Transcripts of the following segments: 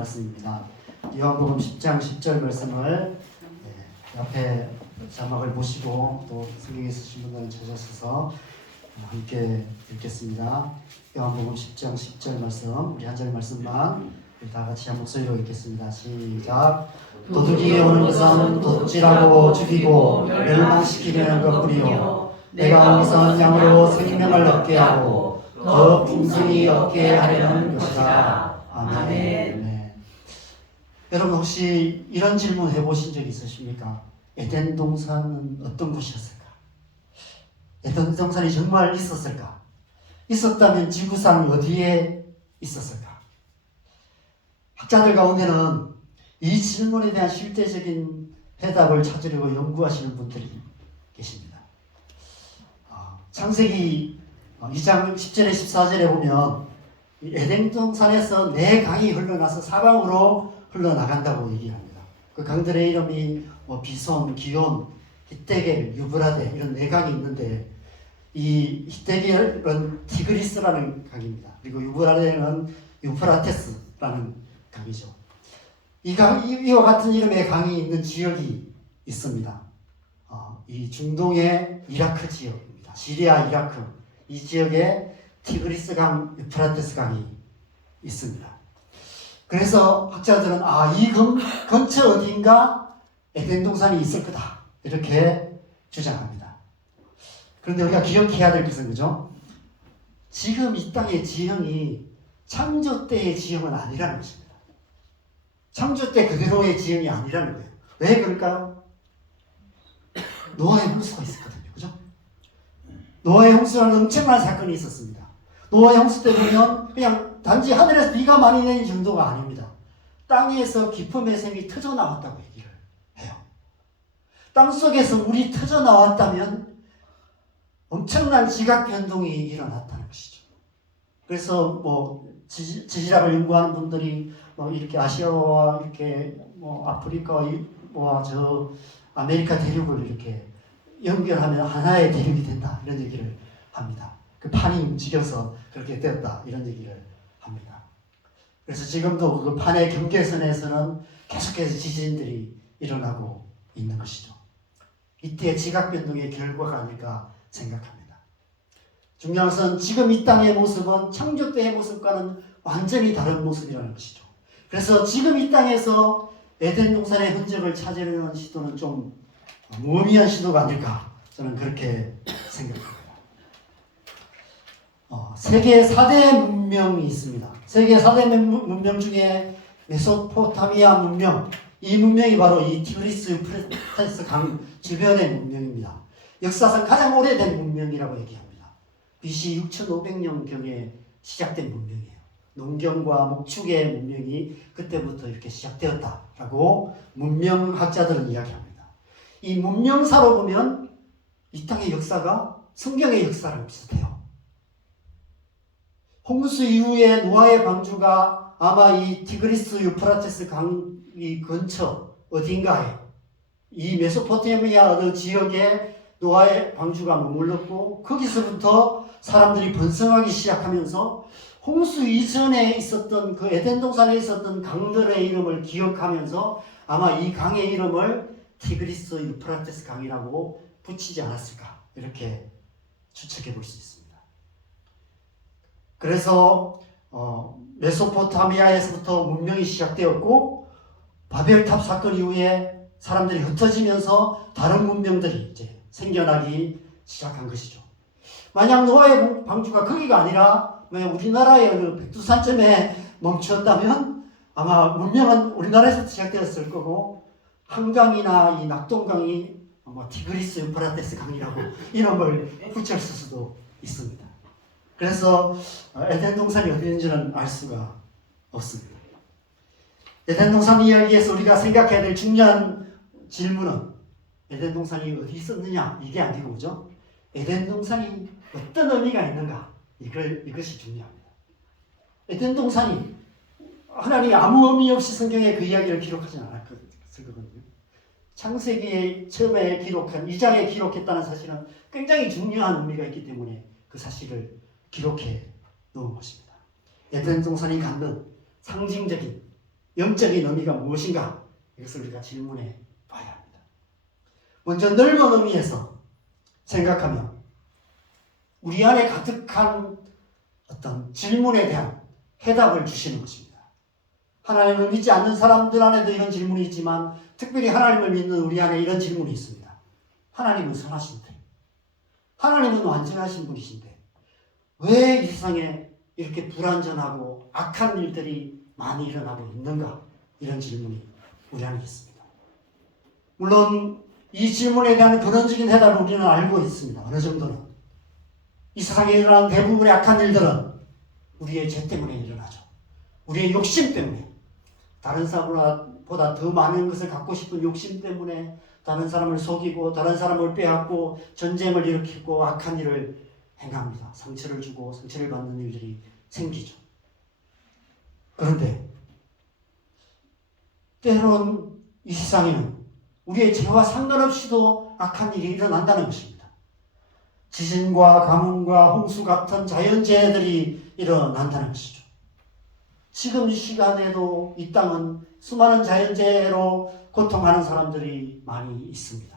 말씀입니다. 요한복음 10장 10절 말씀을 옆에 자막을 보시고 또 성경에 쓰신 분들은 찾아서서 함께 읽겠습니다. 요한복음 10장 10절 말씀, 우리 한 절 말씀만 다 같이 한 목소리로 읽겠습니다. 시작. 도둑이 오는 것은 도둑질하고 죽이고 멸망시키려는 것뿐이요 내가 온 것은 양으로 생명을 얻게 하고 더 풍성히 얻게 하려는 것이다. 아멘. 네. 여러분 혹시 이런 질문 해보신 적 있으십니까? 에덴 동산은 어떤 곳이었을까? 에덴 동산이 정말 있었을까? 있었다면 지구상 어디에 있었을까? 학자들 가운데는 이 질문에 대한 실제적인 해답을 찾으려고 연구하시는 분들이 계십니다. 창세기 2장 10절에 14절에 보면 에덴 동산에서 네 강이 흘러나서 사방으로 흘러나간다고 얘기합니다. 그 강들의 이름이 비손, 기온, 히데겔, 유브라데 이런 네 강이 있는데 이 히데겔은 티그리스라는 강입니다. 그리고 유브라데는 유프라테스라는 강이죠. 이와 같은 이름의 강이 있는 지역이 있습니다. 이 중동의 이라크 지역입니다. 시리아, 이라크 이 지역에 티그리스 강, 유프라테스 강이 있습니다. 그래서 학자들은 이 근처 어딘가 에덴 동산이 있을 거다 이렇게 주장합니다. 그런데 우리가 기억해야 될 것은 그죠? 지금 이 땅의 지형이 창조 때의 지형은 아니라는 것입니다. 창조 때 그대로의 지형이 아니라는 거예요. 왜 그럴까요? 노아의 홍수가 있었거든요. 그죠? 노아의 홍수라는 엄청난 사건이 있었습니다. 노아의 홍수 때 보면 그냥 단지 하늘에서 비가 많이 내린 정도가 아닙니다. 땅에서 깊은 매샘이 터져 나왔다고 얘기를 해요. 땅 속에서 물이 터져 나왔다면 엄청난 지각 변동이 일어났다는 것이죠. 그래서 지질학을 연구하는 분들이 이렇게 아시아와 이렇게 아프리카와 저 아메리카 대륙을 이렇게 연결하면 하나의 대륙이 된다 이런 얘기를 합니다. 그 판이 움직여서 그렇게 되었다 이런 얘기를 합니다. 그래서 지금도 그 판의 경계선에서는 계속해서 지진들이 일어나고 있는 것이죠. 이때의 지각 변동의 결과가 아닐까 생각합니다. 중요한 것은 지금 이 땅의 모습은 창조 때의 모습과는 완전히 다른 모습이라는 것이죠. 그래서 지금 이 땅에서 에덴 동산의 흔적을 찾으려는 시도는 좀 무의미한 시도가 아닐까 저는 그렇게 생각합니다. 세계 4대 문명이 있습니다. 세계 4대 문명 중에 메소포타미아 문명, 이 문명이 바로 이 티그리스 유프라테스 강 주변의 문명입니다. 역사상 가장 오래된 문명이라고 얘기합니다. BC 6500년경에 시작된 문명이에요. 농경과 목축의 문명이 그때부터 이렇게 시작되었다라고 문명학자들은 이야기합니다. 이 문명사로 보면 이 땅의 역사가 성경의 역사랑 비슷해요. 홍수 이후에 노아의 방주가 아마 이 티그리스 유프라테스 강이 근처 어딘가에 이 메소포타미아 지역에 노아의 방주가 머물렀고 거기서부터 사람들이 번성하기 시작하면서 홍수 이전에 있었던 그 에덴 동산에 있었던 강들의 이름을 기억하면서 아마 이 강의 이름을 티그리스 유프라테스 강이라고 붙이지 않았을까 이렇게 추측해 볼 수 있습니다. 그래서 메소포타미아에서부터 문명이 시작되었고 바벨탑 사건 이후에 사람들이 흩어지면서 다른 문명들이 이제 생겨나기 시작한 것이죠. 만약 노아의 방주가 거기가 아니라 우리나라의 어느 백두산점에 멈추었다면 아마 문명은 우리나라에서 시작되었을 거고 한강이나 이 낙동강이 아마 티그리스 유프라테스 강이라고 이름을 붙였을 수도 있습니다. 그래서 에덴 동산이 어디 있는지는 알 수가 없습니다. 에덴 동산 이야기에서 우리가 생각해야 될 중요한 질문은 에덴 동산이 어디 있었느냐 이게 아니고 그죠? 에덴 동산이 어떤 의미가 있는가 이것이 중요합니다. 에덴 동산이 하나님이 아무 의미 없이 성경에 그 이야기를 기록하지 않았거든요. 창세기에 처음에 기록한 2장에 기록했다는 사실은 굉장히 중요한 의미가 있기 때문에 그 사실을 기록해 놓은 것입니다. 에덴 동산이 갖는 상징적인 영적인 의미가 무엇인가? 이것을 우리가 질문해 봐야 합니다. 먼저 넓은 의미에서 생각하면 우리 안에 가득한 어떤 질문에 대한 해답을 주시는 것입니다. 하나님을 믿지 않는 사람들 안에도 이런 질문이 있지만 특별히 하나님을 믿는 우리 안에 이런 질문이 있습니다. 하나님은 선하신데, 하나님은 완전하신 분이신데 왜 이 세상에 이렇게 불완전하고 악한 일들이 많이 일어나고 있는가? 이런 질문이 우리 안에 있습니다. 물론 이 질문에 대한 근원적인 해답을 우리는 알고 있습니다. 어느 정도는. 이 세상에 일어나는 대부분의 악한 일들은 우리의 죄 때문에 일어나죠. 우리의 욕심 때문에, 다른 사람보다 더 많은 것을 갖고 싶은 욕심 때문에 다른 사람을 속이고 다른 사람을 빼앗고 전쟁을 일으키고 악한 일을 행합니다. 상처를 주고 상처를 받는 일들이 생기죠. 그런데 때로는 이 세상에는 우리의 죄와 상관없이도 악한 일이 일어난다는 것입니다. 지진과 가뭄과 홍수 같은 자연재해들이 일어난다는 것이죠. 지금 이 시간에도 이 땅은 수많은 자연재해로 고통하는 사람들이 많이 있습니다.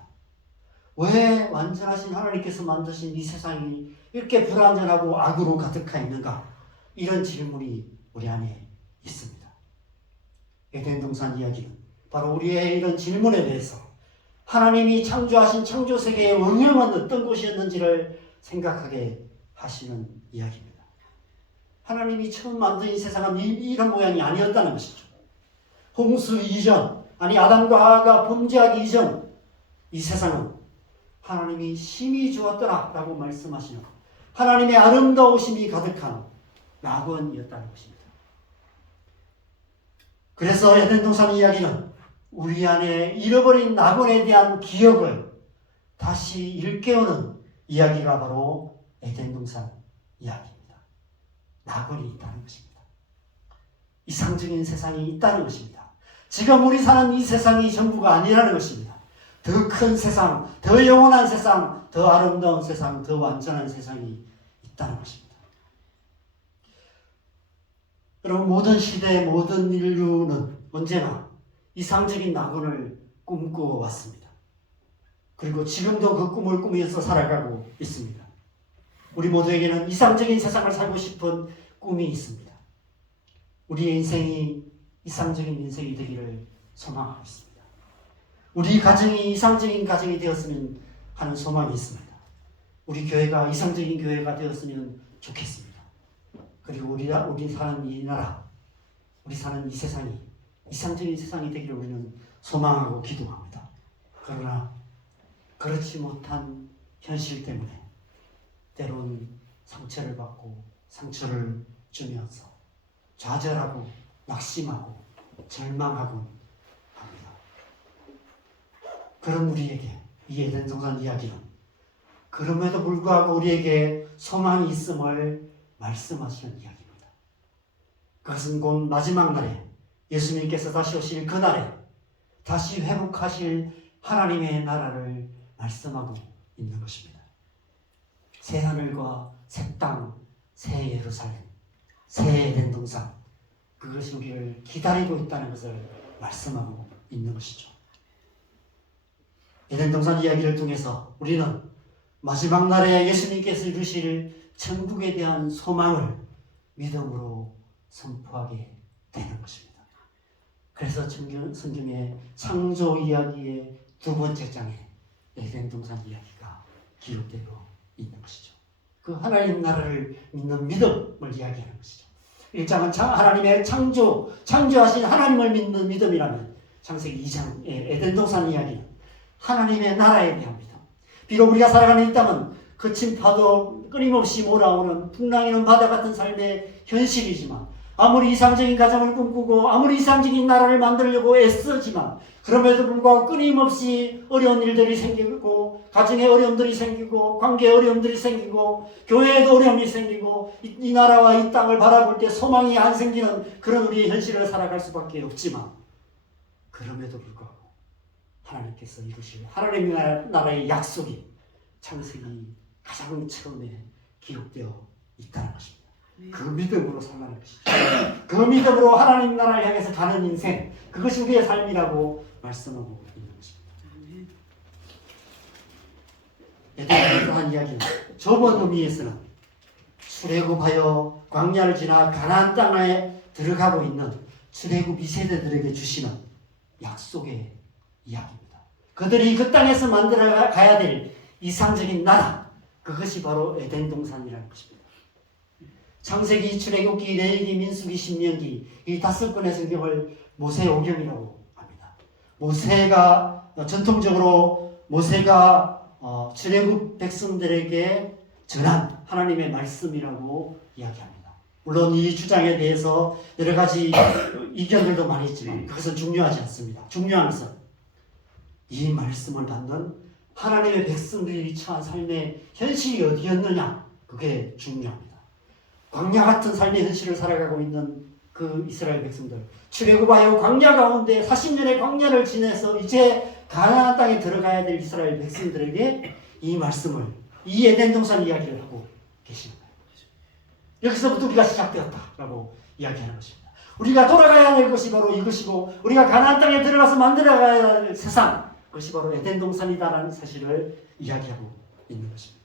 왜 완전하신 하나님께서 만드신 이 세상이 이렇게 불완전하고 악으로 가득하 있는가? 이런 질문이 우리 안에 있습니다. 에덴 동산 이야기는 바로 우리의 이런 질문에 대해서 하나님이 창조하신 창조세계의 원형은 어떤 것이었는지를 생각하게 하시는 이야기입니다. 하나님이 처음 만든 이 세상은 이런 모양이 아니었다는 것이죠. 홍수 이전, 아니 아담과 하와가 범죄하기 이전 이 세상은 하나님이 심히 좋았더라라고 말씀하시는 하나님의 아름다우심이 가득한 낙원이었다는 것입니다. 그래서 에덴 동산 이야기는 우리 안에 잃어버린 낙원에 대한 기억을 다시 일깨우는 이야기가 바로 에덴 동산 이야기입니다. 낙원이 있다는 것입니다. 이상적인 세상이 있다는 것입니다. 지금 우리 사는 이 세상이 전부가 아니라는 것입니다. 더 큰 세상, 더 영원한 세상, 더 아름다운 세상, 더 완전한 세상이 있다는 것입니다. 여러분, 모든 시대, 모든 인류는 언제나 이상적인 낙원을 꿈꾸어 왔습니다. 그리고 지금도 그 꿈을 꾸면서 살아가고 있습니다. 우리 모두에게는 이상적인 세상을 살고 싶은 꿈이 있습니다. 우리의 인생이 이상적인 인생이 되기를 소망하고 있습니다. 우리 가정이 이상적인 가정이 되었으면 하는 소망이 있습니다. 우리 교회가 이상적인 교회가 되었으면 좋겠습니다. 그리고 우리 사는 이 나라, 우리 사는 이 세상이 이상적인 세상이 되기를 우리는 소망하고 기도합니다. 그러나 그렇지 못한 현실 때문에 때로는 상처를 받고 상처를 주면서 좌절하고 낙심하고 절망하곤 합니다. 그런 우리에게 이 에덴 동산 이야기는 그럼에도 불구하고 우리에게 소망이 있음을 말씀하시는 이야기입니다. 그것은 곧 마지막 날에 예수님께서 다시 오실 그날에 다시 회복하실 하나님의 나라를 말씀하고 있는 것입니다. 새 하늘과 새 땅, 새 예루살렘, 새 에덴 동산, 그것이 우리를 기다리고 있다는 것을 말씀하고 있는 것이죠. 에덴 동산 이야기를 통해서 우리는 마지막 날에 예수님께서 이루실 천국에 대한 소망을 믿음으로 선포하게 되는 것입니다. 그래서 성경의 창조 이야기의 두 번째 장에 에덴 동산 이야기가 기록되고 있는 것이죠. 그 하나님 나라를 믿는 믿음을 이야기하는 것이죠. 1장은 하나님의 창조하신 하나님을 믿는 믿음이라면 창세기 2장의 에덴 동산 이야기는 하나님의 나라에 대한 믿음. 비록 우리가 살아가는 이 땅은 거친 파도 끊임없이 몰아오는 풍랑이는 바다 같은 삶의 현실이지만 아무리 이상적인 가정을 꿈꾸고 아무리 이상적인 나라를 만들려고 애쓰지만 그럼에도 불구하고 끊임없이 어려운 일들이 생기고 가정에 어려움들이 생기고 관계에 어려움들이 생기고 교회에도 어려움이 생기고 이 나라와 이 땅을 바라볼 때 소망이 안 생기는 그런 우리의 현실을 살아갈 수밖에 없지만 그럼에도 불구하고 하나님께서 이루실 하나님의 나라의 약속이 창세기 가장 처음에 기록되어 있다는 것입니다. 그 믿음으로 살라는 것이죠. 그 믿음으로 하나님 나라를 향해서 가는 인생, 그것이 우리의 삶이라고 말씀하고 있는 것입니다. 에덴에서 한 이야기는 좁은 의미에서는 출애굽하여 광야를 지나 가나안 땅에 들어가고 있는 출애굽 2세대들에게 주시는 약속의 이야기입니다. 그들이 그 땅에서 만들어 가야 될 이상적인 나라, 그것이 바로 에덴 동산이라는 것입니다. 창세기, 출애굽기, 레위기, 민수기, 신명기 이 5권의 성경을 모세오경이라고 합니다. 전통적으로 모세가 출애굽 백성들에게 전한 하나님의 말씀이라고 이야기합니다. 물론 이 주장에 대해서 여러 가지 이견들도 많이 있지만 그것은 중요하지 않습니다. 중요한 것은 이 말씀을 받는 하나님의 백성들이 처한 삶의 현실이 어디였느냐, 그게 중요합니다. 광야 같은 삶의 현실을 살아가고 있는 그 이스라엘 백성들, 출애굽하여 광야 가운데 40년의 광야를 지내서 이제 가나안 땅에 들어가야 될 이스라엘 백성들에게 이 말씀을, 이 에덴 동산 이야기를 하고 계시는 거예요. 여기서부터 우리가 시작되었다라고 이야기하는 것입니다. 우리가 돌아가야 될 것이 바로 이것이고, 우리가 가나안 땅에 들어가서 만들어가야 할 세상, 그것이 바로 에덴 동산이다라는 사실을 이야기하고 있는 것입니다.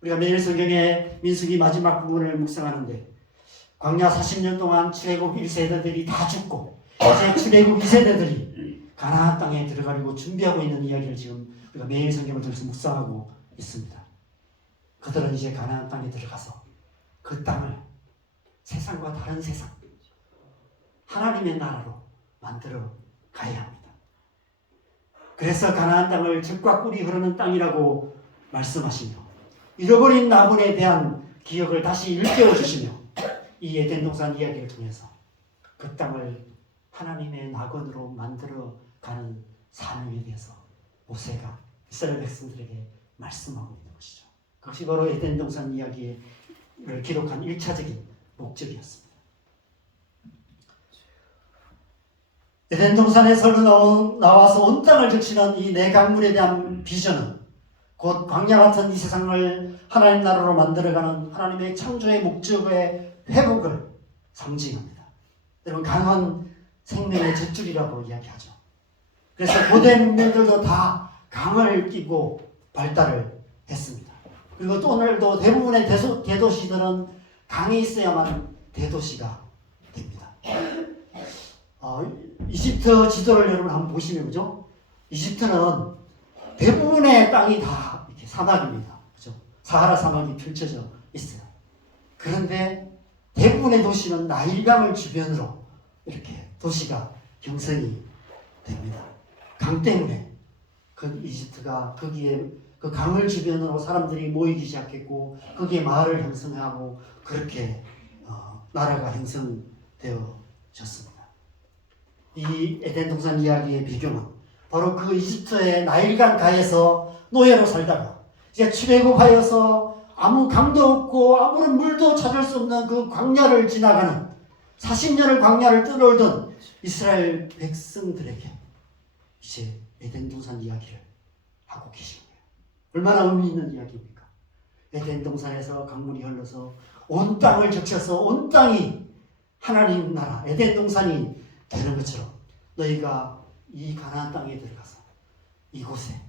우리가 매일 성경의 민수기 마지막 부분을 묵상하는데 광야 40년 동안 출애굽 1세대들이 다 죽고 이제 출애굽 2세대들이 가나안 땅에 들어가려고 준비하고 있는 이야기를 지금 우리가 매일 성경을 통해서 묵상하고 있습니다. 그들은 이제 가나안 땅에 들어가서 그 땅을 세상과 다른 세상, 하나님의 나라로 만들어 가야 합니다. 그래서 가나안 땅을 젖과 꿀이 흐르는 땅이라고 말씀하시며 잃어버린 나군에 대한 기억을 다시 일깨워 주시며 이 에덴 동산 이야기를 통해서 그 땅을 하나님의 낙원으로 만들어 가는 사명에 대해서 모세가 이스라엘 백성들에게 말씀하고 있는 것이죠. 그것이 바로 에덴 동산 이야기를 기록한 1차적인 목적이었습니다. 에덴 동산에서 나와서 온 땅을 적시는 이 네 강물에 대한 비전은 곧 광야 같은 이 세상을 하나님 나라로 만들어가는 하나님의 창조의 목적의 회복을 상징합니다. 여러분, 강은 생명의 젖줄이라고 이야기하죠. 그래서 고대 문명들도 다 강을 끼고 발달을 했습니다. 그리고 또 오늘도 대부분의 대도시들은 강이 있어야만 대도시가 됩니다. 이집트 지도를 여러분 한번 보시면, 그죠? 이집트는 대부분의 땅이 다 이렇게 사막입니다. 그죠? 사하라 사막이 펼쳐져 있어요. 그런데 대부분의 도시는 나일강을 주변으로 이렇게 도시가 형성이 됩니다. 강 때문에 그 이집트가 거기에 그 강을 주변으로 사람들이 모이기 시작했고 거기에 마을을 형성하고 그렇게 나라가 형성되어졌습니다. 이 에덴 동산 이야기의 배경은 바로 그 이집트의 나일강 가에서 노예로 살다가 이제 출애굽하여서 아무 강도 없고 아무런 물도 찾을 수 없는 그 광야를 지나가는 40년을 광야를 떠돌던 이스라엘 백성들에게 이제 에덴 동산 이야기를 하고 계신 거예요. 얼마나 의미 있는 이야기입니까? 에덴 동산에서 강물이 흘러서 온 땅을 적셔서 온 땅이 하나님 나라 에덴 동산이 되는 것처럼 너희가 이 가나안 땅에 들어가서 이곳에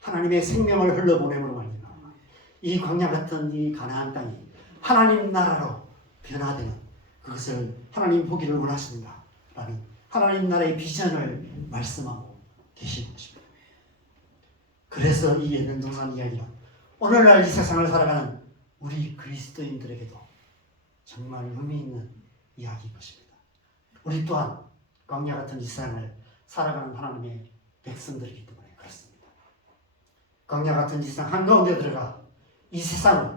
하나님의 생명을 흘러보내므로 말미암아 이 광야 같은 이 가나안 땅이 하나님 나라로 변화되는 그것을 하나님 보기를 원하신다라는 하나님 나라의 비전을 말씀하고 계시는 것입니다. 그래서 이 에덴 동산 이야기는 오늘날 이 세상을 살아가는 우리 그리스도인들에게도 정말 의미 있는 이야기인 것입니다. 우리 또한 광야 같은 이 세상을 살아가는 하나님의 백성들이기 때문에 그렇습니다. 광야 같은 이 세상 한가운데 들어가 이 세상은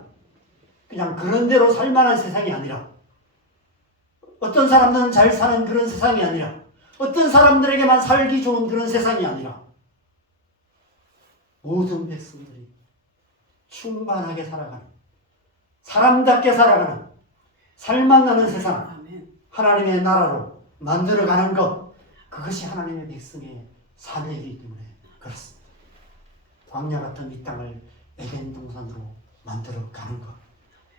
그냥 그런 대로 살만한 세상이 아니라 어떤 사람들은 잘 사는 그런 세상이 아니라 어떤 사람들에게만 살기 좋은 그런 세상이 아니라 모든 백성들이 충만하게 살아가는 사람답게 살아가는 살맛나는 세상 하나님의 나라로 만들어가는 것 그것이 하나님의 백성의 사명이기 때문에 그렇습니다. 광야 같은 이 땅을 에덴 동산으로 만들어가는 것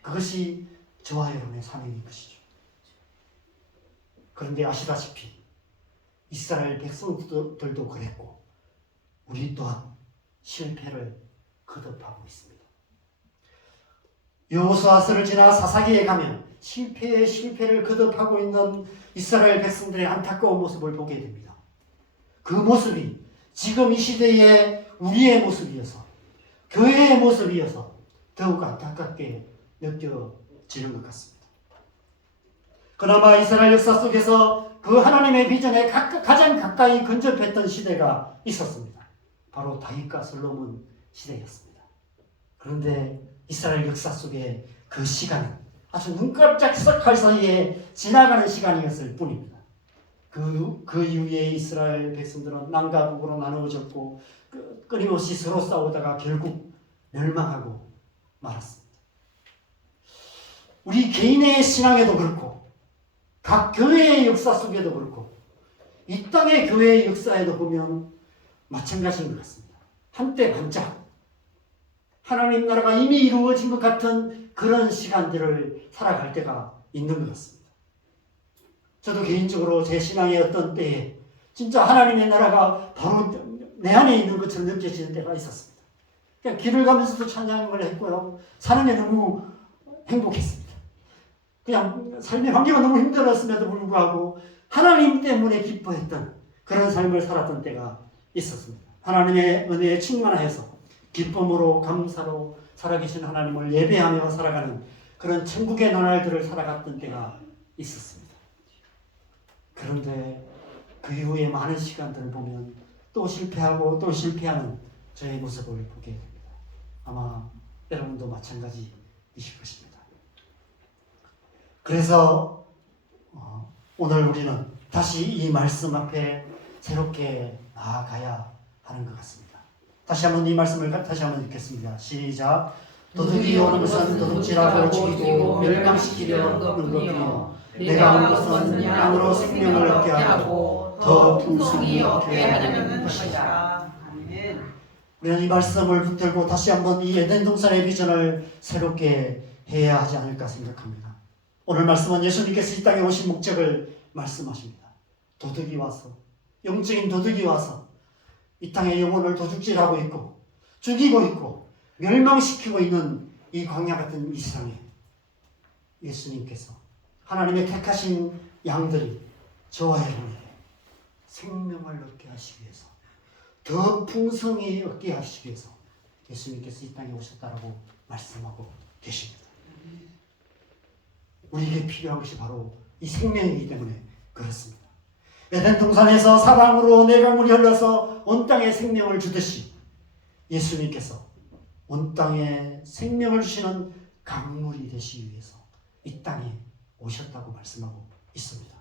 그것이 저와 여러분의 사명인 것이죠. 그런데 아시다시피 이스라엘 백성들도 그랬고 우리 또한 실패를 거듭하고 있습니다. 여호수아서를 지나 사사기에 가면 실패를 거듭하고 있는 이스라엘 백성들의 안타까운 모습을 보게 됩니다. 그 모습이 지금 이 시대의 우리의 모습이어서 교회의 모습이어서 더욱 안타깝게 느껴지는 것 같습니다. 그나마 이스라엘 역사 속에서 그 하나님의 비전에 가장 가까이 근접했던 시대가 있었습니다. 바로 다윗과 솔로몬 시대였습니다. 그런데 이스라엘 역사 속에 그 시간은 아주 눈 깜짝할 사이에 지나가는 시간이었을 뿐입니다. 그 이후에 이스라엘 백성들은 남과 북으로 나누어졌고 끊임없이 서로 싸우다가 결국 멸망하고 말았습니다. 우리 개인의 신앙에도 그렇고 각 교회의 역사 속에도 그렇고 이 땅의 교회의 역사에도 보면 마찬가지인 것 같습니다. 한때 반짝 하나님 나라가 이미 이루어진 것 같은 그런 시간들을 살아갈 때가 있는 것 같습니다. 저도 개인적으로 제 신앙의 어떤 때에 진짜 하나님의 나라가 바로 내 안에 있는 것처럼 느껴지는 때가 있었습니다. 그냥 길을 가면서도 찬양을 했고요. 사는 게 너무 행복했습니다. 그냥 삶의 환경은 너무 힘들었음에도 불구하고 하나님 때문에 기뻐했던 그런 삶을 살았던 때가 있었습니다. 하나님의 은혜에 충만하여서 기쁨으로 감사로 살아계신 하나님을 예배하며 살아가는 그런 천국의 나날들을 살아갔던 때가 있었습니다. 그런데 그 이후에 많은 시간들을 보면 또 실패하고 또 실패하는 저의 모습을 보게 됩니다. 아마 여러분도 마찬가지이실 것입니다. 그래서 오늘 우리는 다시 이 말씀 앞에 새롭게 나아가야 하는 것 같습니다. 다시 한번 이 말씀을 다시 한번 읽겠습니다. 시작. 도둑이 오는 것은 도둑질하고 죽이고 멸망시키려 하는 것이요 내가 온 것은 양으로 생명을 얻게 하고 더 풍성히 얻게 하려는 것이다. 우리는 이 말씀을 붙들고 다시 한번 이 에덴 동산의 비전을 새롭게 해야 하지 않을까 생각합니다. 오늘 말씀은 예수님께서 이 땅에 오신 목적을 말씀하십니다. 도둑이 와서 영적인 도둑이 와서 이 땅의 영혼을 도둑질하고 있고 죽이고 있고 멸망시키고 있는 이 광야 같은 이 세상에 예수님께서 하나님의 택하신 양들이 저와 여러분에게 생명을 얻게 하시기 위해서 더 풍성히 얻게 하시기 위해서 예수님께서 이 땅에 오셨다라고 말씀하고 계십니다. 우리에게 필요한 것이 바로 이 생명이기 때문에 그렇습니다. 에덴 동산에서 사방으로 내강물이 흘러서 온 땅에 생명을 주듯이 예수님께서 온 땅에 생명을 주시는 강물이 되시기 위해서 이 땅에 오셨다고 말씀하고 있습니다.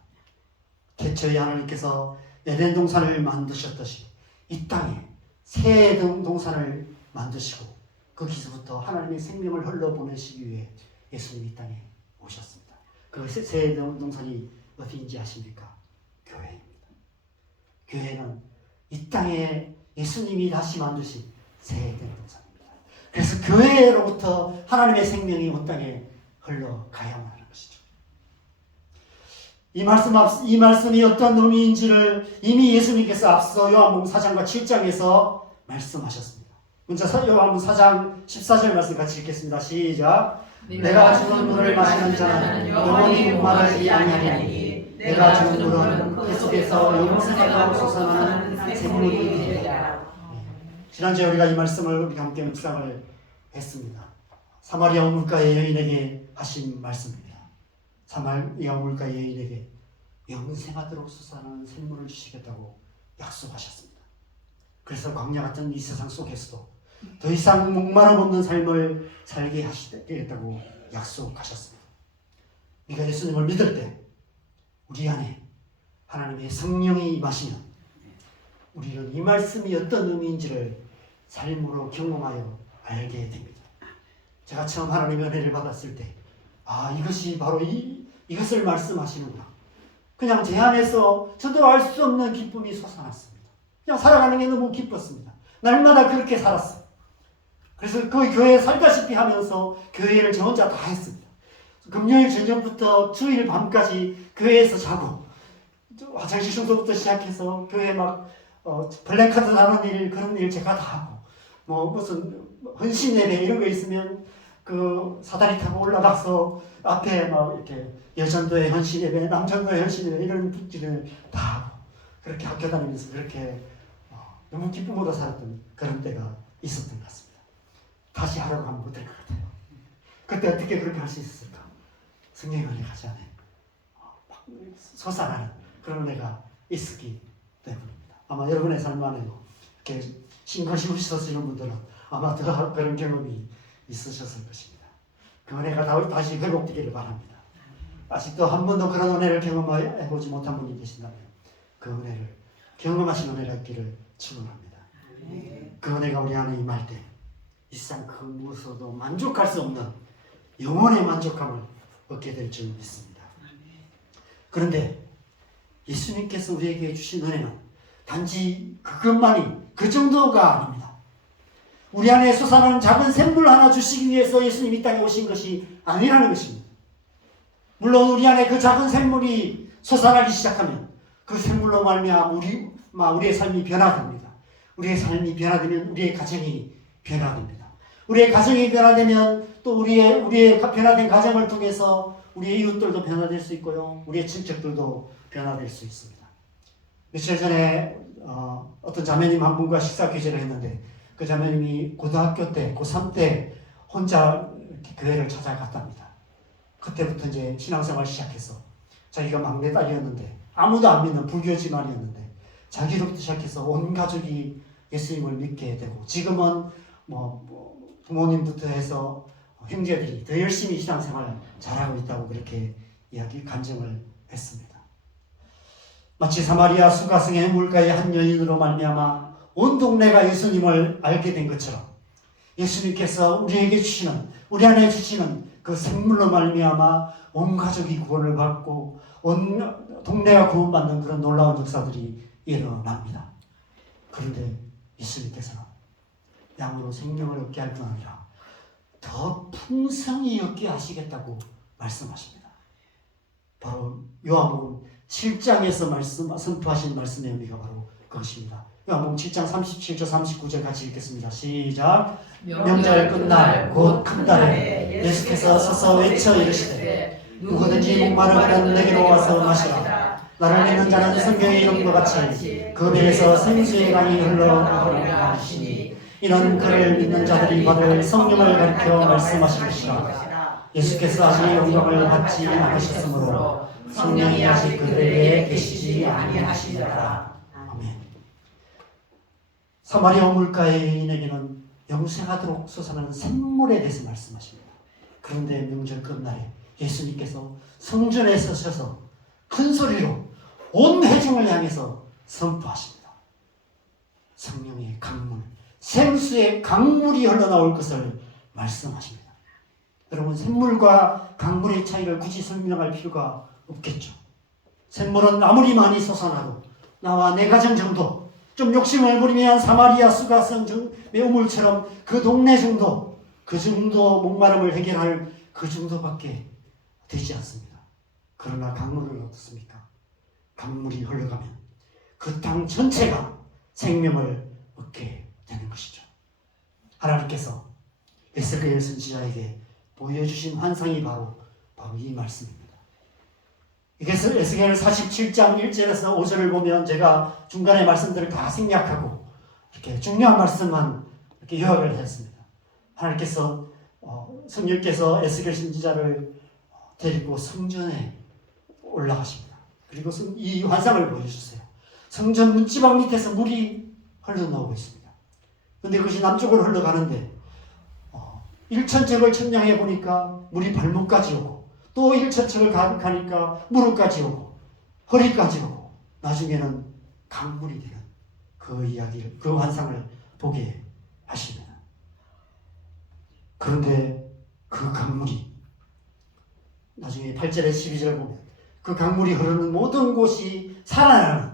태초에 하나님께서 에덴 동산을 만드셨듯이 이 땅에 새 동산을 만드시고 거기서부터 하나님의 생명을 흘러보내시기 위해 예수님이 이 땅에 오셨습니다. 그 새 동산이 어디인지 아십니까? 교회입니다. 교회는 이 땅에 예수님이 다시 만드신 새 에덴 동산입니다. 그래서 교회로부터 하나님의 생명이 온 땅에 흘러가야만 하는 것이죠. 이 말씀이 어떤 의미인지를 이미 예수님께서 앞서 요한복음 4장과 7장에서 말씀하셨습니다. 먼저 요한복음 4장 14절 말씀 같이 읽겠습니다. 시작. 내가 주는 물을 마시는 자는 영원히 목마르지 아니하리니 내가 주는 물은 그 속에서 영생의 솟아나는 생물이 되리라. 지난주에 우리가 이 말씀을 우리가 함께 묵상을 했습니다. 사마리아 우물가의 여인에게 하신 말씀입니다. 사마리아 우물가의 여인에게 영생하도록 솟아나는 생물을 주시겠다고 약속하셨습니다. 그래서 광야 같은 이 세상 속에서도 더 이상 목마름 없는 삶을 살게 하시겠다고 약속하셨습니다. 우리가 예수님을 믿을 때 우리 안에 하나님의 성령이 임하시면 우리는 이 말씀이 어떤 의미인지를 삶으로 경험하여 알게 됩니다. 제가 처음 하나님의 은혜를 받았을 때 이것이 바로 이것을 말씀하시는구나. 그냥 제 안에서 저도 알 수 없는 기쁨이 솟아났습니다. 그냥 살아가는 게 너무 기뻤습니다. 날마다 그렇게 살았어요. 그래서 그 교회에 살다시피 하면서 교회를 저 혼자 다 했습니다. 금요일 저녁부터 주일 밤까지 교회에서 자고 화장실 청소부터 시작해서 교회 막 블랙카드 나는 일 그런 일 제가 다 하고 뭐 무슨 헌신 예배 이런 거 있으면 그 사다리 타고 올라가서 앞에 막 이렇게 여전도의 헌신 예배, 남전도의 헌신 예배 이런 북지를 다 하고 그렇게 학교 다니면서 그렇게 너무 기쁨으로 살았던 그런 때가 있었던 것 같습니다. 다시 하라고 하면 못할 것 같아요. 그때 어떻게 그렇게 할 수 있었을까? 성령의 은혜 가지 않아요. 막 솟아나는 그런 은혜가 있었기 때문입니다. 아마 여러분의 삶 안에도 이렇게 신것이 우시서시는 분들은 아마 더 그런 경험이 있으셨을 것입니다. 그 은혜가 다시 회복되기를 바랍니다. 아직도 한 번도 그런 은혜를 경험해보지 못한 분이 계신다면 그 은혜를 경험하신 은혜가 있기를 축원합니다. 그 은혜가 우리 안에 임할 때 이 세상 그 무엇으로도 만족할 수 없는 영원의 만족감을 얻게 될 줄 믿습니다. 그런데 예수님께서 우리에게 주신 은혜는 단지 그것만이 그 정도가 아닙니다. 우리 안에 솟아나는 작은 샘물 하나 주시기 위해서 예수님이 이 땅에 오신 것이 아니라는 것입니다. 물론 우리 안에 그 작은 샘물이 솟아나기 시작하면 그 샘물로 말미암아 우리의 삶이 변화됩니다. 우리의 삶이 변화되면 우리의 가정이 변화됩니다. 우리의 가정이 변화되면 또 우리의 변화된 가정을 통해서 우리의 이웃들도 변화될 수 있고요. 우리의 친척들도 변화될 수 있습니다. 며칠 전에 어떤 자매님 한 분과 식사 교제를 했는데 그 자매님이 고등학교 때, 고3 때 혼자 교회를 찾아갔답니다. 그때부터 이제 신앙생활 시작해서 자기가 막내딸이었는데 아무도 안 믿는 불교 집안이었는데 자기로부터 시작해서 온 가족이 예수님을 믿게 되고 지금은 부모님부터 해서 형제들이 더 열심히 신앙생활을 잘하고 있다고 그렇게 간증을 했습니다. 마치 사마리아 수가성의 물가의 한 여인으로 말미암아 온 동네가 예수님을 알게 된 것처럼 예수님께서 우리 안에 주시는 그 생물로 말미암아 온 가족이 구원을 받고 온 동네가 구원받는 그런 놀라운 역사들이 일어납니다. 그런데 예수님께서는 양으로 생명을 얻게 할 뿐 아니라 더 풍성히 얻게 하시겠다고 말씀하십니다. 바로 요한복음 7장에서 선포하신 말씀의 의미가 바로 그것입니다. 요한복음 7장 37절 39절 같이 읽겠습니다. 시작. 명절 끝날 곧 큰 달에 예수께서 서서 외쳐 이르시되 누구든지 목마르면 내게로 와서 마시라. 나를 믿는 자는 성경의 이름과 같이 그 배에서 생수의 강이 흘러나오리라 하시니 이는 그를 믿는 자들이 받을 성령을 가리켜 말씀하신 것이라. 예수께서 아직 영광을 받지 않으셨으므로 성령이 아직 그들에게 계시지 아니하시니라. 아멘. 사마리아 물가의 여인에게는 영생하도록 솟아나는 샘물에 대해서 말씀하십니다. 그런데 명절 끝날에 예수님께서 성전에 서셔서 큰 소리로 온 회중을 향해서 선포하십니다. 성령의 강물, 생수의 강물이 흘러나올 것을 말씀하십니다. 여러분, 샘물과 강물의 차이를 굳이 설명할 필요가 없겠죠. 샘물은 아무리 많이 솟아나도 나와 내 가정 정도, 좀 욕심을 부리면 사마리아 수가성 매우물처럼 그 동네 정도, 그 정도 목마름을 해결할 그 정도밖에 되지 않습니다. 그러나 강물은 어떻습니까? 강물이 흘러가면 그 땅 전체가 생명을 얻게 되는 것이죠. 하나님께서 에스겔 선지자에게 보여주신 환상이 바로 이 말씀입니다. 이게 에스겔 47장 1절에서 5절을 보면 제가 중간에 말씀들을 다 생략하고 이렇게 중요한 말씀만 이렇게 요약을 했습니다. 하나님께서 성령께서 에스겔 선지자를 데리고 성전에 올라가십니다. 그리고 이 환상을 보여주세요. 성전 문지방 밑에서 물이 흘러나오고 있습니다. 그런데 그것이 남쪽으로 흘러가는데 1천척을 측량해 보니까 물이 발목까지 오고 또 1천척을 가니까 무릎까지 오고 허리까지 오고 나중에는 강물이 되는 그 이야기를, 그 환상을 보게 하십니다. 그런데 그 강물이 나중에 8절에 12절 보면 그 강물이 흐르는 모든 곳이 살아나는,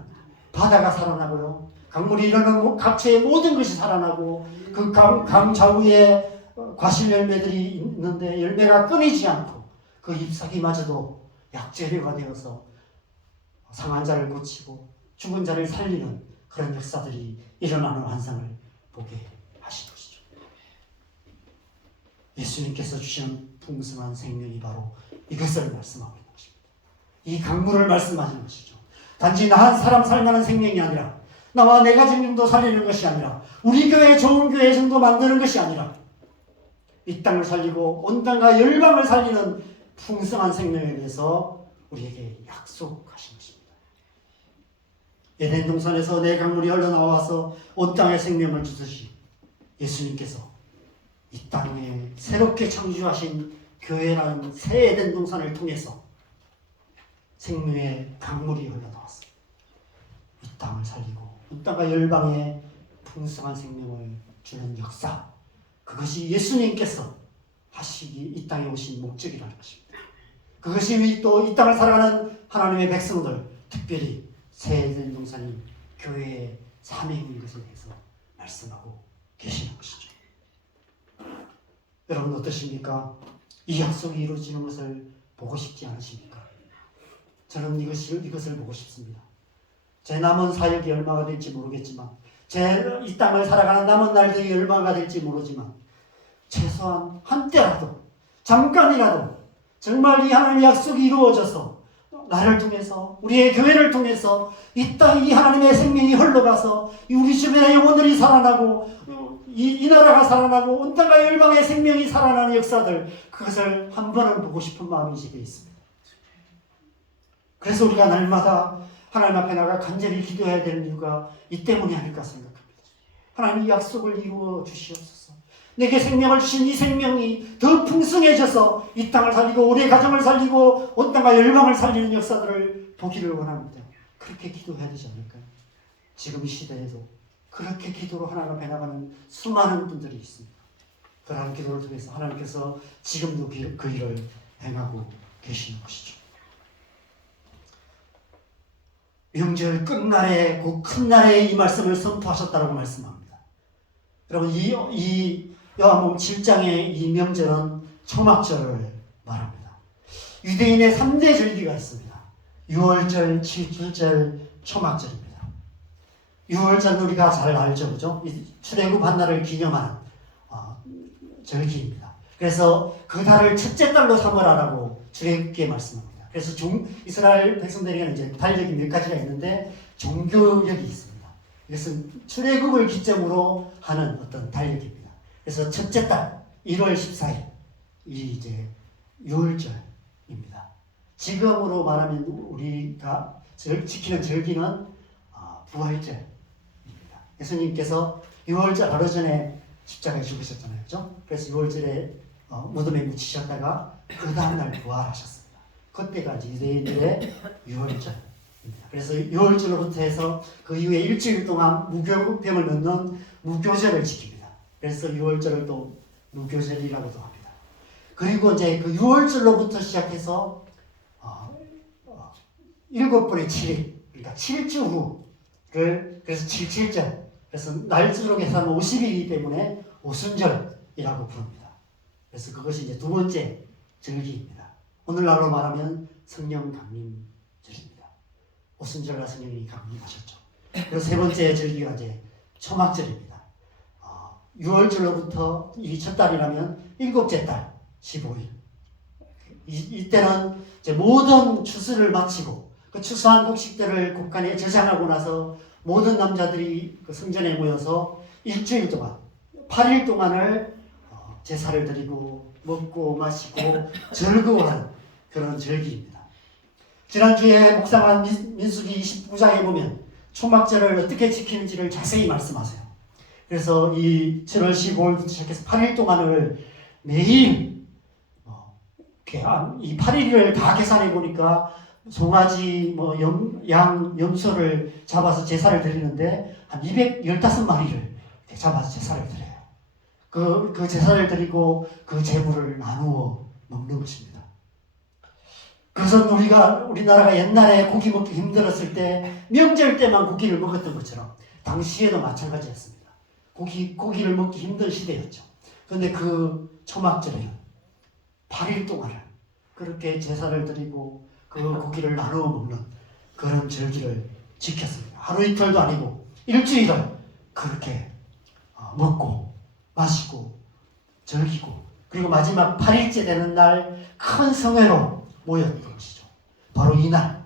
바다가 살아나고요, 강물이 흐르는 각처의 모든 것이 살아나고 그 강 좌우에 과실 열매들이 있는데 열매가 끊이지 않고 그 잎사귀마저도 약재료가 되어서 상한 자를 고치고 죽은 자를 살리는 그런 역사들이 일어나는 환상을 보게 하신 것이죠. 예수님께서 주시는 풍성한 생명이 바로 이것을 말씀하고 있는 것입니다. 이 강물을 말씀하시는 것이죠. 단지 나 한 사람 살만한 생명이 아니라, 나와 내 가족 정도 살리는 것이 아니라, 우리 교회 좋은 교회 정도 만드는 것이 아니라, 이 땅을 살리고 온 땅과 열방을 살리는 풍성한 생명에 대해서 우리에게 약속하신 것입니다. 에덴 동산에서 내 강물이 흘러나와서 온 땅에 생명을 주듯이 예수님께서 이 땅에 새롭게 창조하신 교회라는 새 에덴 동산을 통해서 생명의 강물이 흘러나왔습니다. 이 땅을 살리고 온 땅과 열방에 풍성한 생명을 주는 역사, 그것이 예수님께서 하시기 이 땅에 오신 목적이라는 것입니다. 그것이 또 이 땅을 살아가는 하나님의 백성들, 특별히 새 에덴 동산이 교회의 사명인 것에 대해서 말씀하고 계시는 것이죠. 여러분 어떠십니까? 이 약속이 이루어지는 것을 보고 싶지 않으십니까? 저는 이것을 보고 싶습니다. 제 남은 사역이 얼마가 될지 모르겠지만, 제 이 땅을 살아가는 남은 날들이 얼마가 될지 모르지만, 최소한 한때라도, 잠깐이라도 정말 이 하나님의 약속이 이루어져서 나를 통해서, 우리의 교회를 통해서 이 땅, 이 하나님의 생명이 흘러가서 우리 주변의 영혼들이 살아나고 이 나라가 살아나고 온 땅과 열방의 생명이 살아나는 역사들, 그것을 한 번은 보고 싶은 마음이 제게 있습니다. 그래서 우리가 날마다 하나님 앞에 나가 간절히 기도해야 되는 이유가 이 때문이 아닐까 생각합니다. 하나님 이 약속을 이루어 주시옵소서. 내게 생명을 주신 이 생명이 더 풍성해져서 이 땅을 살리고 우리의 가정을 살리고 온 땅과 열방을 살리는 역사들을 보기를 원합니다. 그렇게 기도해야 되지 않을까요? 지금 이 시대에도 그렇게 기도로 하나님 앞에 나가는 수많은 분들이 있습니다. 그러한 기도를 통해서 하나님께서 지금도 그 일을 행하고 계시는 것이죠. 명절 끝날에, 그 큰 날에 이 말씀을 선포하셨다고 말씀합니다. 여러분, 이 요한복음 7장의 이 명절은 초막절을 말합니다. 유대인의 3대 절기가 있습니다. 유월절, 칠칠절, 초막절입니다. 유월절은 우리가 잘 알죠, 그죠? 출애굽 한 날을 기념하는 절기입니다. 그래서 그 달을 첫째 달로 삼으라라고 출애굽기에 말씀합니다. 그래서 이스라엘 백성들에게는 이제 달력이 몇 가지가 있는데 종교력이 있습니다. 이것은 출애굽을 기점으로 하는 어떤 달력입니다. 그래서 첫째 달 1월 14일 이 이제 유월절입니다. 지금으로 말하면 우리가 지키는 절기는 부활절입니다. 예수님께서 유월절 하루 전에 십자가에 죽으셨잖아요, 그렇죠? 그래서 유월절에 무덤에 묻히셨다가 그 다음날 부활하셨습니다. 그때가 이제 유대인들의 유월절입니다. 그래서 유월절로부터 해서 그 이후에 일주일 동안 무교병을 넣는 무교절을 지킵니다. 그래서 유월절을 또 무교절이라고도 합니다. 그리고 이제 그 유월절로부터 시작해서 7분의 7일, 그러니까 7주 후를 그래서 77절, 그래서 날수로 계산하면 50일이기 때문에 오순절이라고 부릅니다. 그래서 그것이 이제 두 번째 절기입니다. 오늘날로 말하면 성령 강림절입니다. 오순절날 성령이 강림하셨죠. 그리고 세 번째 절기가 이제 초막절입니다. 6월절로부터 이 첫 달이라면 일곱째 달 15일. 이때는 이제 모든 추수를 마치고 그 추수한 곡식들을 곡간에 저장하고 나서 모든 남자들이 그 성전에 모여서 일주일 동안 8일 동안을 제사를 드리고 먹고 마시고 즐거워하는 그런 절기입니다. 지난주에 묵상한 민수기 29장에 보면 초막절을 어떻게 지키는지를 자세히 말씀하세요. 그래서 이 7월 15일부터 시작해서 8일 동안을 매일 이 8일을 다 계산해 보니까 송아지, 양, 염소를 잡아서 제사를 드리는데 한 215마리를 잡아서 제사를 드려요. 그 제사를 드리고 그 제물을 나누어 먹는 것입니다. 그래서 우리나라가 옛날에 고기 먹기 힘들었을 때 명절 때만 고기를 먹었던 것처럼 당시에도 마찬가지였습니다. 고기를 먹기 힘든 시대였죠. 그런데 그 초막절에는 8일 동안을 그렇게 제사를 드리고 그 고기를 나누어 먹는 그런 절기를 지켰습니다. 하루 이틀도 아니고 일주일을 그렇게 먹고 마시고 즐기고, 그리고 마지막 8일째 되는 날 큰 성회로 모였던 것이죠. 바로 이날,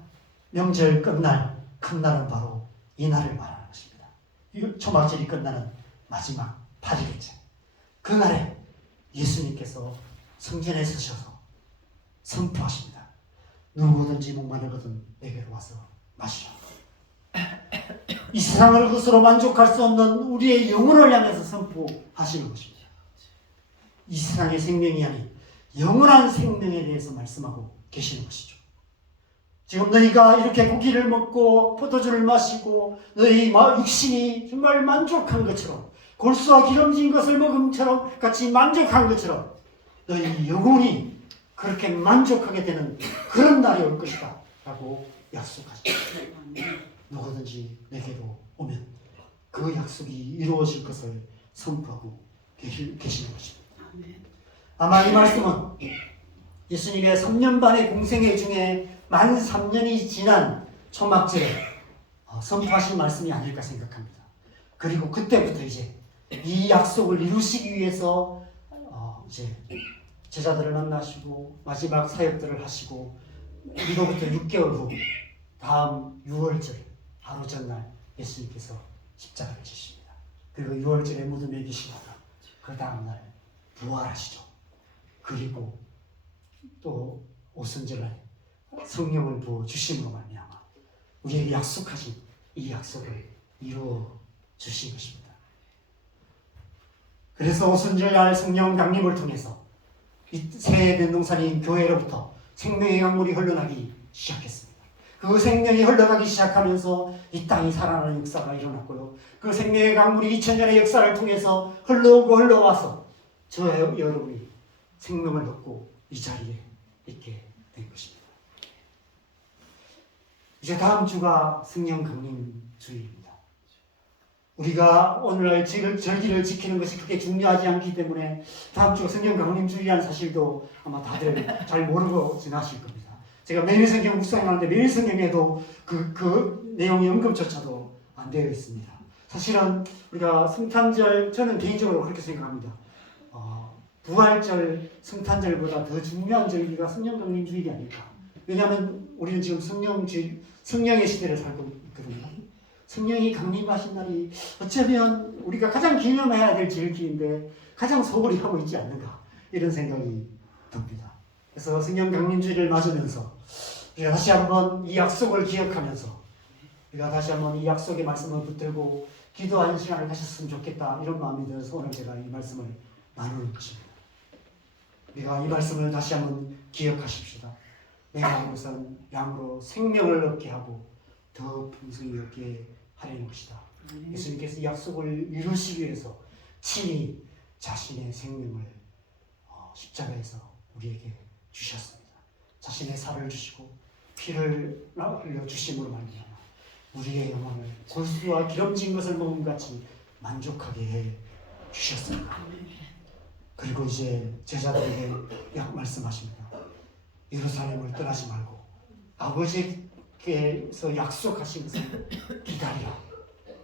명절 끝날 큰 날은 바로 이날을 말하는 것입니다. 초막절이 끝나는 마지막 8일째, 그날에 예수님께서 성전에 서셔서 선포하십니다. 누구든지 목마르거든 내게로 와서 마시라. 이 세상을 스스로 만족할 수 없는 우리의 영혼을 향해서 선포하시는 것입니다. 이 세상의 생명이 아닌 영원한 생명에 대해서 말씀하고 계시는 것이죠. 지금 너희가 이렇게 고기를 먹고 포도주를 마시고 너희 육신이 정말 만족한 것처럼, 골수와 기름진 것을 먹음처럼 같이 만족한 것처럼 너희 영혼이 그렇게 만족하게 되는 그런 날이 올 것이다 라고 약속하십니다. 누구든지 내게로 오면 그 약속이 이루어질 것을 선포하고 계시는 것입니다. 아마 이 말씀은 예수님의 3년 반의 공생애 중에 만 3년이 지난 초막절에 선포하신 말씀이 아닐까 생각합니다. 그리고 그때부터 이제 이 약속을 이루시기 위해서 이제 제자들을 만나시고 마지막 사역들을 하시고, 이로부터 6개월 후 다음 6월절 하루 전날 예수님께서 십자가를 지십니다. 그리고 6월절에 무덤에 계시다가 그 다음날 부활하시죠. 그리고 또 오순절날 성령을 부어 주심으로 말미암아 우리에게 약속하신 이 약속을 이루어 주신 것입니다. 그래서 오순절날 성령 강림을 통해서 이 새 변동산인 교회로부터 생명의 강물이 흘러나기 시작했습니다. 그 생명이 흘러가기 시작하면서 이 땅이 살아나는 역사가 일어났고요. 그 생명의 강물이 2000년의 역사를 통해서 흘러오고 흘러와서 저와 여러분이 생명을 얻고 이 자리에 있게 된 것입니다. 이제 다음 주가 성령 강림 주일입니다. 우리가 오늘날 절기를 지키는 것이 그렇게 중요하지 않기 때문에 다음 주가 성령 강림 주일이라는 사실도 아마 다들 잘 모르고 지나실 겁니다. 제가 매일 성경 묵상하는데 매일 성경에도 그 내용이 언급조차도 안 되어 있습니다. 사실은 우리가 성탄절, 저는 개인적으로 그렇게 생각합니다. 부활절, 성탄절보다 더 중요한 절기가 성령 강림 주일이 아닐까. 왜냐하면 우리는 지금 성령의 시대를 살고 있거든요. 성령이 강림하신 날이 어쩌면 우리가 가장 기념해야 될 절기인데 가장 소홀히 하고 있지 않는가, 이런 생각이 듭니다. 그래서 성령 강림 주일을 맞으면서 우리가 다시 한번 이 약속을 기억하면서 우리가 다시 한번 이 약속의 말씀을 붙들고 기도하는 시간을 가졌으면 좋겠다, 이런 마음이 들어서 오늘 제가 이 말씀을 나누는 것입니다. 우리가 이 말씀을 다시 한번 기억하십시다. 내가 온 것은 양으로 생명을 얻게 하고 더 풍성히 얻게 하려는 것이다. 예수님께서 이 약속을 이루시기 위해서 친히 자신의 생명을 십자가에서 우리에게 주셨습니다. 자신의 살을 주시고 피를 흘려 주심으로 말미암아 우리의 영혼을 골수와 기름진 것을 먹음 같이 만족하게 해 주셨습니다. 그리고 이제 제자들에게 말씀하십니다. 예루살렘을 떠나지 말고 아버지께서 약속하신 것을 기다리라.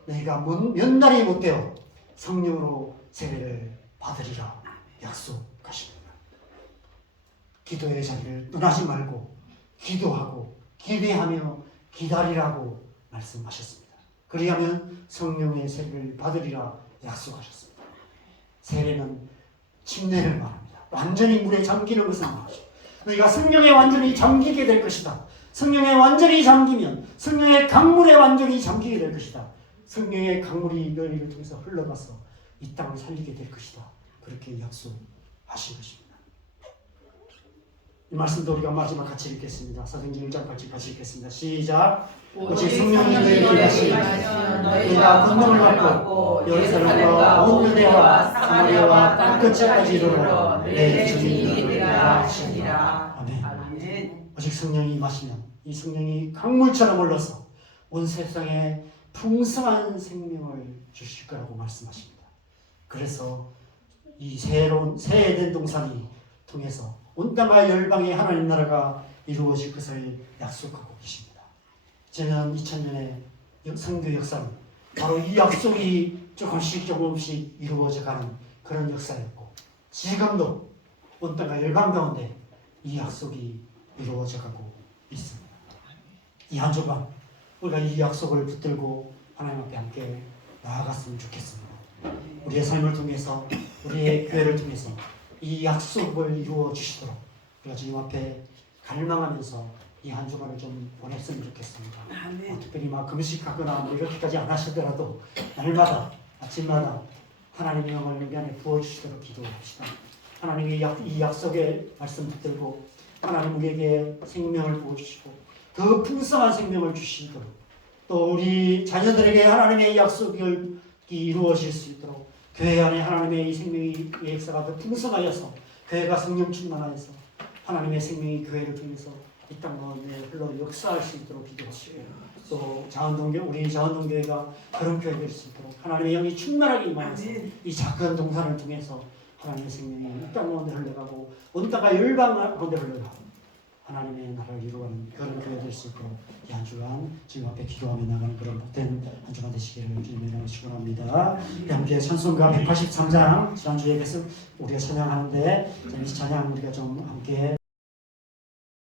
너희가 몇 날이 못되어 성령으로 세례를 받으리라 약속하십니다. 기도의 자리를 떠나지 말고 기도하고 기대하며 기다리라고 말씀하셨습니다. 그리하면 성령의 세례를 받으리라 약속하셨습니다. 세례는 침례를 말합니다. 완전히 물에 잠기는 것을 말하죠. 너희가 성령에 완전히 잠기게 될 것이다. 성령에 완전히 잠기면 성령의 강물에 완전히 잠기게 될 것이다. 성령의 강물이 너희를 통해서 흘러가서 이 땅을 살리게 될 것이다. 그렇게 약속하신 것입니다. 이 말씀도 우리가 마지막 같이 읽겠습니다. 사도행전 1장 8절 같이 읽겠습니다. 시작. 오직 성령이 너희에게 하시면 너희가 권능을 받고 예루살렘과 온 유대와 사마리아와 땅끝까지 이르러 내 주님이 되리라 하시니라. 아멘. 오직 성령이 임하시면 이 성령이 강물처럼 흘러서 온 세상에 풍성한 생명을 주실 거라고 말씀하십니다. 그래서 이 새로운 새 에덴 동산이 통해서 온 땅과 열방의 하나님 나라가 이루어질 것을 약속하고 계십니다. 저는 2000년의 선교 역사는 바로 이 약속이 조금씩 이루어져가는 그런 역사였고, 지금도 온 땅과 열방 가운데 이 약속이 이루어져가고 있습니다. 이 한 주간 우리가 이 약속을 붙들고 하나님 앞에 함께 나아갔으면 좋겠습니다. 우리의 삶을 통해서, 우리의 교회를 통해서 이 약속을 이루어 주시도록 우리가 주님 앞에 갈망하면서 이 한 주간을 좀 보냈으면 좋겠습니다. 특별히 막 금식하거나 뭐 이렇게까지 안 하시더라도 날마다 아침마다 하나님의 영을 우리 안에 부어주시도록 기도합시다. 하나님이 이 약속의 말씀 붙들고 하나님 우리에게 생명을 부어주시고 더 풍성한 생명을 주시도록, 또 우리 자녀들에게 하나님의 약속이 이루어질 수 있도록 교회 안에 하나님의 이 생명의 역사가 더 풍성하여서 교회가 성령 충만하여서 하나님의 생명이 교회를 통해서 이 땅 가운데 흘러 역사할 수 있도록 기도하시고, 또 자원동교, 우리 자원동교회가 그런 교회 될 수 있도록 하나님의 영이 충만하게 임하여서 이 작은 동산을 통해서 하나님의 생명이 이 땅 가운데 흘러가고 온 땅과 열방 가운데 흘러가고 하나님의 나라를 이루어가는 그런 교회 될 수 있도록 이 한 주간 주님 앞에 기도하며 나가는 그런 복된 한 주간 되시기를 주님의 이름으로 축원합니다. 함께 찬송가 183장 지난주에 계속 우리가 찬양하는데 이 찬양 우리가 좀 함께